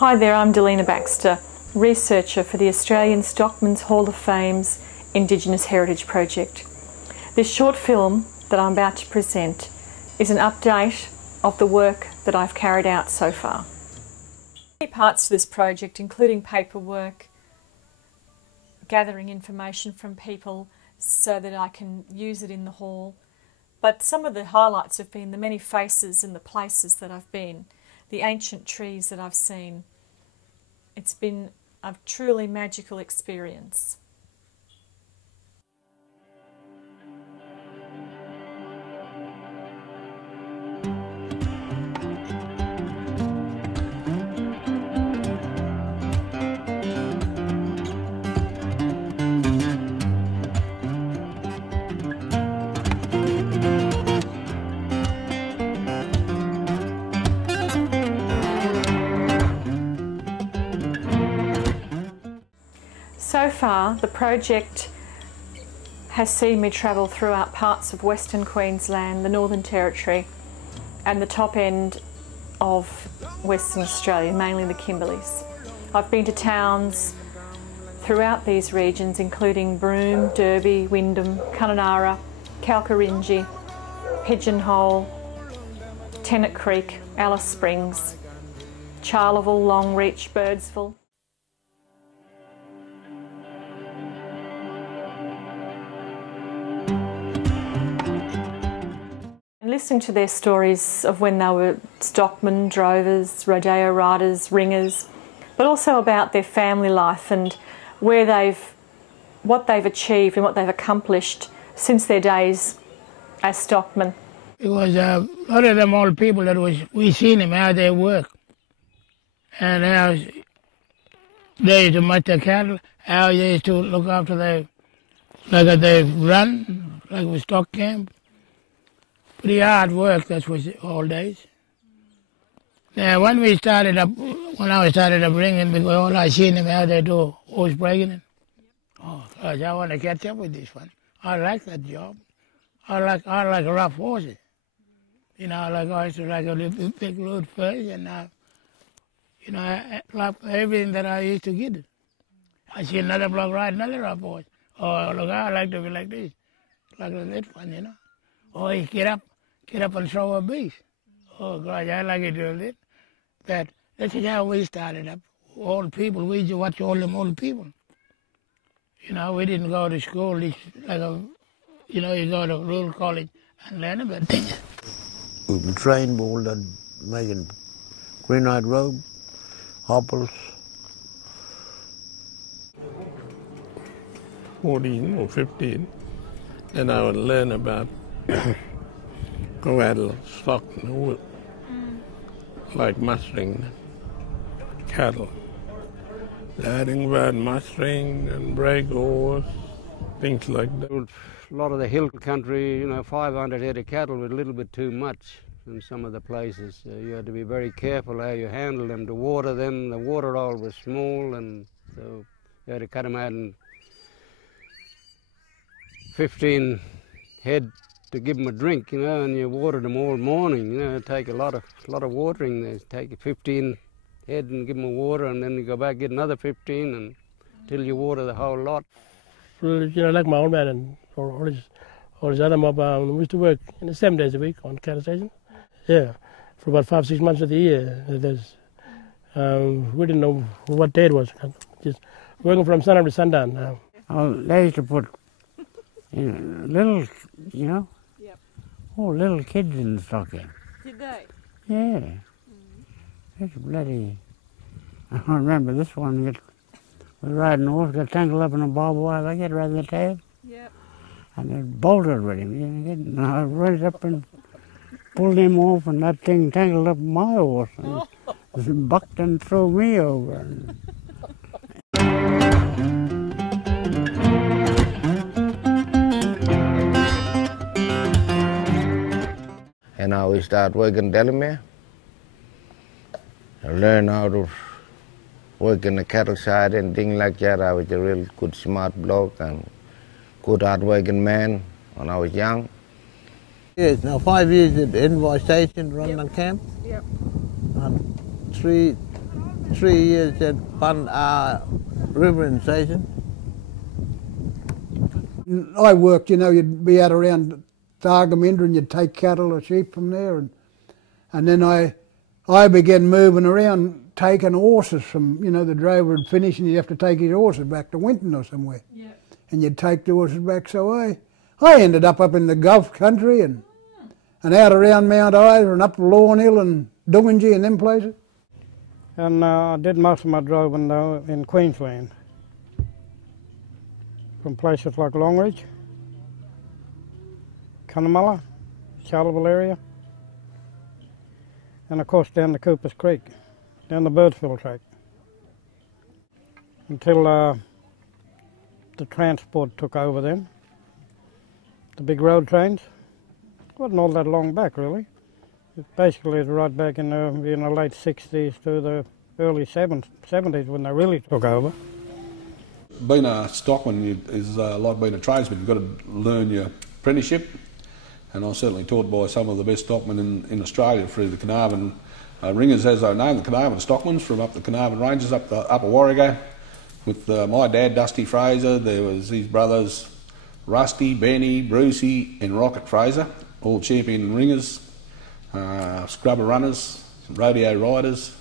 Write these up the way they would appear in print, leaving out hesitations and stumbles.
Hi there, I'm Delina Baxter, researcher for the Australian Stockman's Hall of Fame's Indigenous Heritage Project. This short film that I'm about to present is an update of the work that I've carried out so far. Many parts to this project, including paperwork, gathering information from people so that I can use it in the hall. But some of the highlights have been the many faces and the places that I've been, the ancient trees that I've seen. It's been a truly magical experience. So far, the project has seen me travel throughout parts of Western Queensland, the Northern Territory and the top end of Western Australia, mainly the Kimberleys. I've been to towns throughout these regions including Broome, Derby, Wyndham, Kununurra, Kalkarindji, Pigeonhole, Tennant Creek, Alice Springs, Charleville, Longreach, Birdsville. Listening to their stories of when they were stockmen, drovers, rodeo riders, ringers, but also about their family life and what they've achieved and what they've accomplished since their days as stockmen. It was a lot of them old people that we seen them how they work and how they used to much their cattle, how they used to look after their, like they run, like it was stock camp. Pretty hard work, that was all days. Now, when I started up ringing, because all I seen them how they do horse breaking it. Oh, gosh, I want to catch up with this one. I like that job. I like rough horses. You know, I used to like a little big road first, and you know, I like everything that I used to get it. I see another block ride another rough horse. Oh, look, I like to be like this, like that one, you know. Or you get up and throw a beast. Oh, God, I like it doing it. But that's how we started up. Old people, we used to watch all them old people. You know, we didn't go to school, you go to rural college and learn about things. We've been trained all that making granite road, hoppers. 14 or 15, and I would learn about cattle, stock, like mustering cattle. Learning about mustering and break horse, things like that. A lot of the hill country, 500 head of cattle was a little bit too much in some of the places. You had to be very careful how you handle them. To water them, the water hole was small, and so you had to cut them out in 15 head to give them a drink, and you watered them all morning. It'd take a lot of watering. They take 15 head and give them a water, and then you go back get another 15 until you water the whole lot. Like my old man and all his other mob, we used to work 7 days a week on cattle stations. Yeah, for about 5-6 months of the year. We didn't know what day it was. Just working from sunup to sundown. They used to put little, little kids in the Stockman. Did they? Yeah. It's bloody. I remember this one was riding a horse, got tangled up in a barbed wire. I get right in the tail. Yep. And it bolted with him. And I run up and pulled him off, and that thing tangled up my horse. And it bucked and threw me over. And now we start working Delamere. I learn how to work in the cattle side and things like that. I was a real good, smart bloke and good, hard-working man when I was young. Yes, now 5 years at Envoy Station, running on camp. Yep. And 3 3 years at Pun River Station. I worked, you know, you'd be out around Stockman and you'd take cattle or sheep from there, and then I began moving around taking horses from, you know, the drover would finish and you'd have to take his horses back to Winton or somewhere. Yeah. And you'd take the horses back, so I ended up in the Gulf country and out around Mount Isa and up to Lawn Hill and Dungingy and them places. And I did most of my driving though in Queensland, from places like Longreach, Cunnamulla, Charleville area, and of course down the Coopers Creek, down the Birdsville track, until the transport took over then, the big road trains. It wasn't all that long back really. It basically is right back in the late 60s to the early 70s when they really took over. Being a stockman is like being a tradesman. You've got to learn your apprenticeship, and I was certainly taught by some of the best stockmen in Australia through the Carnarvon ringers, as they know, the Carnarvon stockmans from up the Carnarvon Ranges up the Upper Warrego. With my dad, Dusty Fraser, there was his brothers Rusty, Benny, Brucey and Rocket Fraser, all champion ringers, scrubber runners, rodeo riders,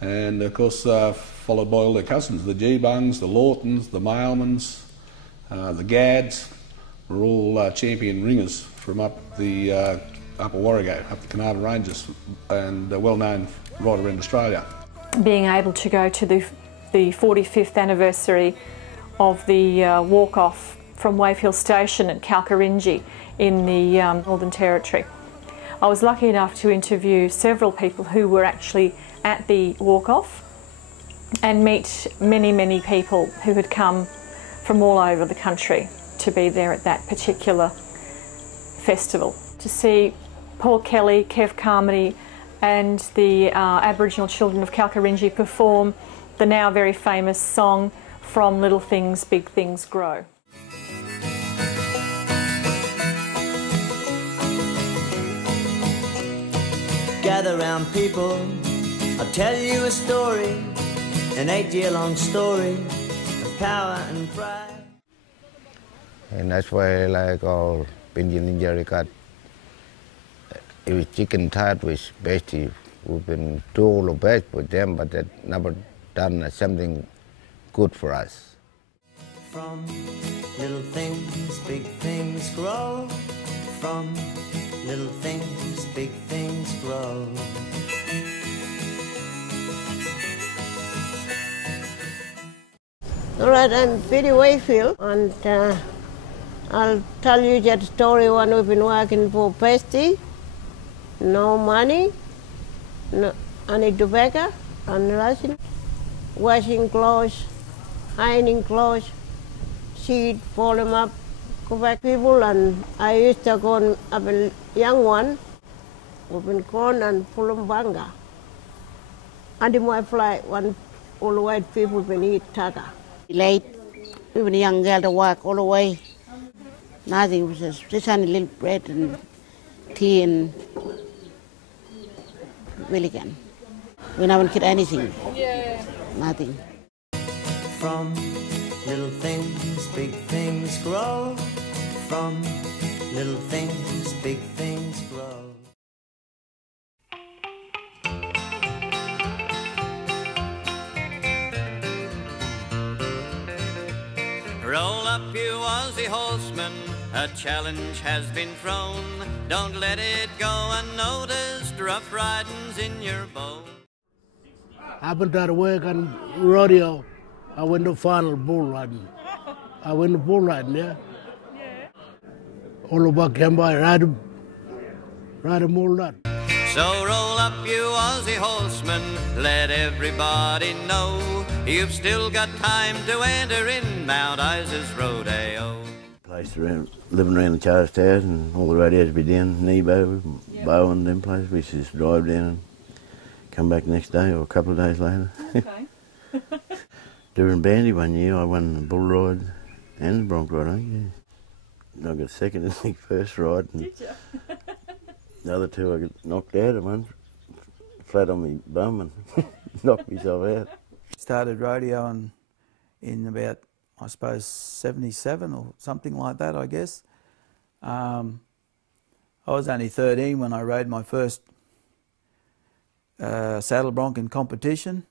and of course followed by all their cousins, the G-Bungs, the Lawtons, the Mailmans, the Gads, were all champion ringers from up the Upper Warrego, up the Carnarvon Ranges, and well known right around Australia. Being able to go to the 45th anniversary of the walk-off from Wave Hill Station at Kalkarinji in the Northern Territory. I was lucky enough to interview several people who were actually at the walk-off and meet many, many people who had come from all over the country to be there at that particular festival. To see Paul Kelly, Kev Carmody and the Aboriginal children of Kalkarinji perform the now very famous song, From Little Things Big Things Grow. Gather round people, I'll tell you a story, an 8-year-long story of power and pride. And that's why I like all Indian record. It was chicken tart with bestie. We've been do all the best with them, but they never done something good for us. From little things, big things grow. From little things, big things grow. All right, I'm Biddy Wayfield, and I'll tell you that story when we've been working for Pesty. No money, no any tobacco, and nothing. Washing clothes, ironing clothes, seed, fold them up, go back people, and I used to go and have a young one, open corn and full of banga. And in my flight, when all the white people been eat taka. Late, we were a young girl to work all the way. Nothing, was just a little bread and tea and Milligan. We never get anything. Yeah. Nothing. From little things, big things grow. From little things, big things grow. Roll up, you Aussie horseman, a challenge has been thrown. Don't let it go unnoticed, rough riding's in your bone. I've been trying to work on rodeo. I went to final bull riding. I went to bull riding, yeah. All about came by, ride them all that. So roll up, you Aussie horseman, let everybody know you've still got time to enter in Mount Isa's rodeo. Place around, living around the Charles Towers and all the rodeos be down, Nebo, Bow and them places. We used to just drive down and come back next day or a couple of days later. Okay. During Bandy one year I won the bull ride and the bronc ride, yeah. I got second in the first ride. And did you? The other two I got knocked out of one, flat on my bum. And knock myself out. Started rodeoing in about, I suppose, 77 or something like that, I guess. I was only 13 when I rode my first saddle bronc in competition.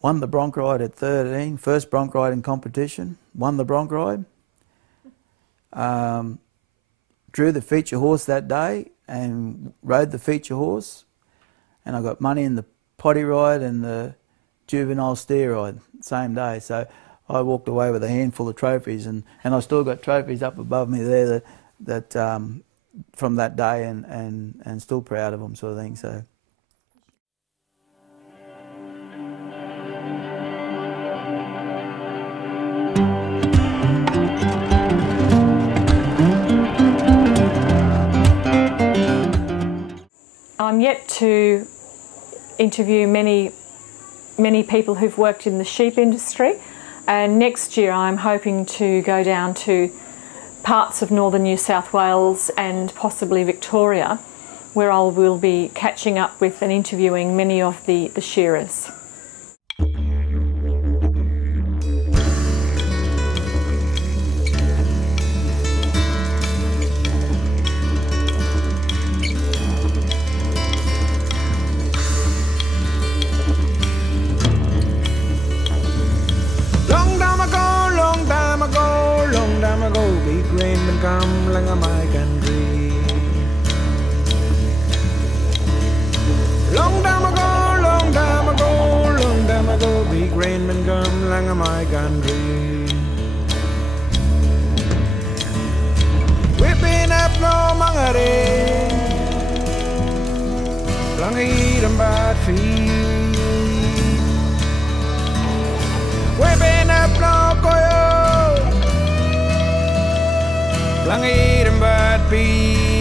Won the bronc ride at 13, first bronc ride in competition, won the bronc ride. Drew the feature horse that day and rode the feature horse, and I got money in the potty ride and the juvenile steer ride same day. So I walked away with a handful of trophies, and I still got trophies up above me there that from that day, and still proud of them, sort of thing. So. I'm yet to interview many people who've worked in the sheep industry, and next year I'm hoping to go down to parts of northern New South Wales and possibly Victoria, where I will be catching up with and interviewing many of the shearers. Big rain been come lang a my country. Long time ago, long time ago, long time ago, big rain been come lang a my country. Whipping up no mangare, lang eat and bad feet. Whipping up no coyote, lang eating bad beef.